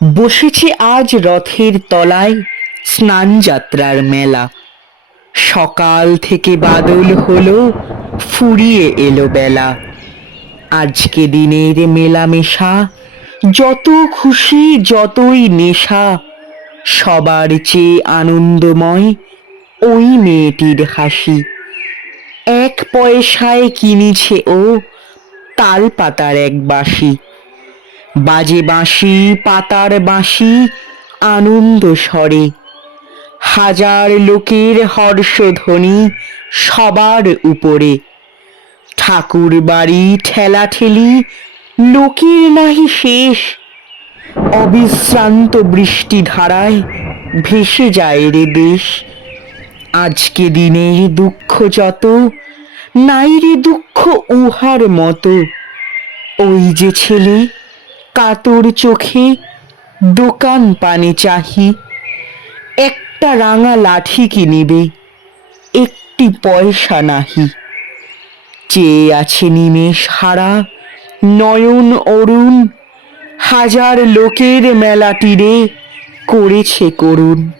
বসেছে আজ রথের তলায় স্নান যাত্রার মেলা। সকাল থেকে বাদল হলো, ফুরিয়ে এলো বেলা। আজকে দিনের মেলামেশা, যত খুশি যতই নেশা, সবার চেয়ে আনন্দময় ওই মেয়েটির হাসি। এক পয়সায় কিনেছে ও তাল পাতার এক বাঁশি। বাজে বাঁশি পাতার বাঁশি আনন্দ স্বরে, হাজার লোকের হর্ষধ্বনি সবার উপরে। ঠাকুর বাড়ি ঠেলাঠেলি, লোকের নাহি শেষ। অবিশ্রান্ত বৃষ্টি ধারায় ভেসে যায় রে দেশ। আজকে দিনের দুঃখ যত, নাই রে দুঃখ উহার মতো। ওই যে ছেলে কাতর চোখে দোকান পানে চাহি, একটা রাঙা লাঠি কিনিবে, একটি পয়সা নাহি। চেয়ে আছে নিমেষ হারা নয়ন অরুণ, হাজার লোকের মেলাটিরে করেছে করুণ।